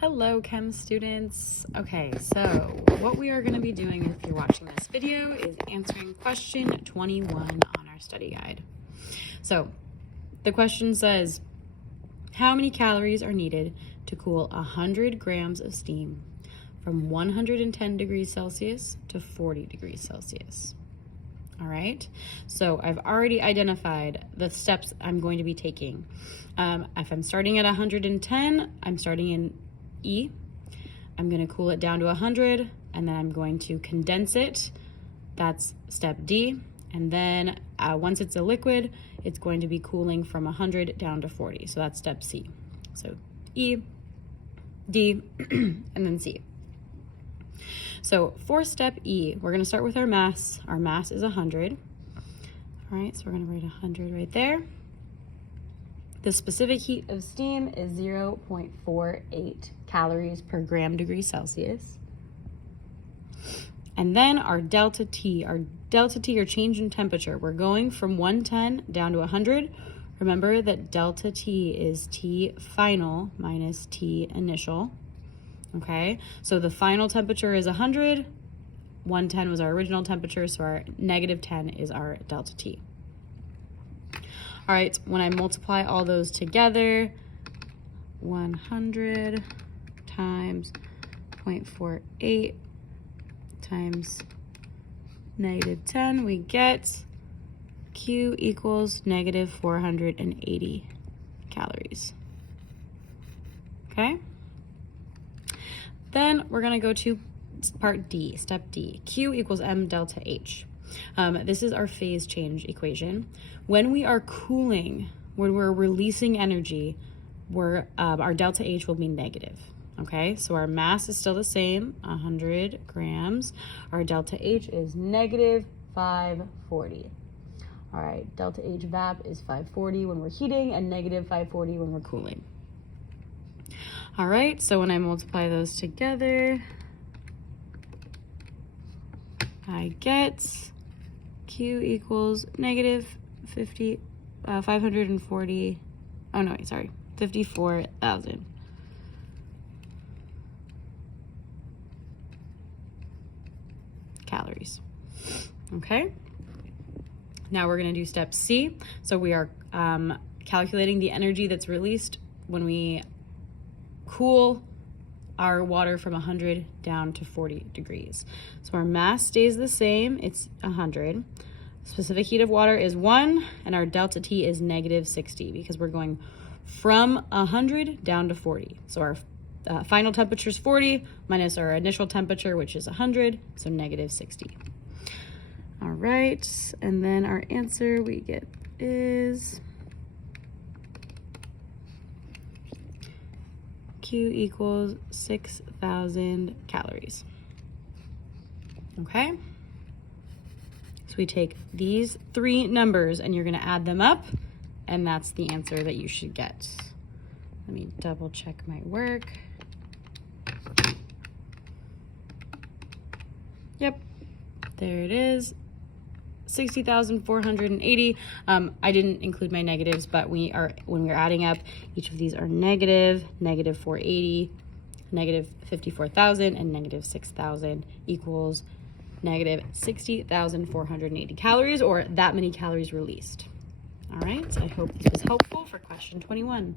Hello, chem students. Okay, so what we are going to be doing if you're watching this video is answering question 21 on our study guide. So the question says, how many calories are needed to cool 100 grams of steam from 110 degrees Celsius to 40 degrees Celsius? All right, so I've already identified the steps I'm going to be taking. If I'm starting at 110, I'm starting in E. I'm going to cool it down to 100, and then I'm going to condense it. That's step D. And then once it's a liquid, it's going to be cooling from 100 down to 40. So that's step C. So E, D, and then C. So for step E, we're going to start with our mass. Our mass is 100. All right, so we're going to write 100 right there. The specific heat of steam is 0.48 calories per gram degree Celsius. And then our delta T or change in temperature, we're going from 110 down to 100. Remember that delta T is T final minus T initial. Okay, so the final temperature is 100. 110 was our original temperature, so our -10 is our delta T. All right, when I multiply all those together, 100 times 0.48 times -10, we get Q equals -480 calories. Okay? Then we're gonna go to part D, step D. Q equals M delta H. This is our phase change equation. When we are cooling, when we're releasing energy, our delta H will be negative. Okay, so our mass is still the same, 100 grams. Our delta H is -540. All right, delta H vap is 540 when we're heating and -540 when we're cooling. All right, so when I multiply those together, I get Q equals -540, oh no, sorry, 54,000. Calories. Okay, now we're going to do step C. So we are calculating the energy that's released when we cool our water from 100 down to 40 degrees. So our mass stays the same, it's 100. Specific heat of water is 1, and our delta T is -60 because we're going from 100 down to 40. So our final temperature is 40 minus our initial temperature, which is 100, so -60. All right, and then our answer we get is Q equals 6,000 calories. Okay, so we take these three numbers and you're going to add them up, and that's the answer that you should get. Let me double check my work. Yep, there it is. 60,480. I didn't include my negatives, but when we're adding up, each of these are -480, -54,000, and -6,000 equals -60,480 calories, or that many calories released. All right, I hope this was helpful for question 21.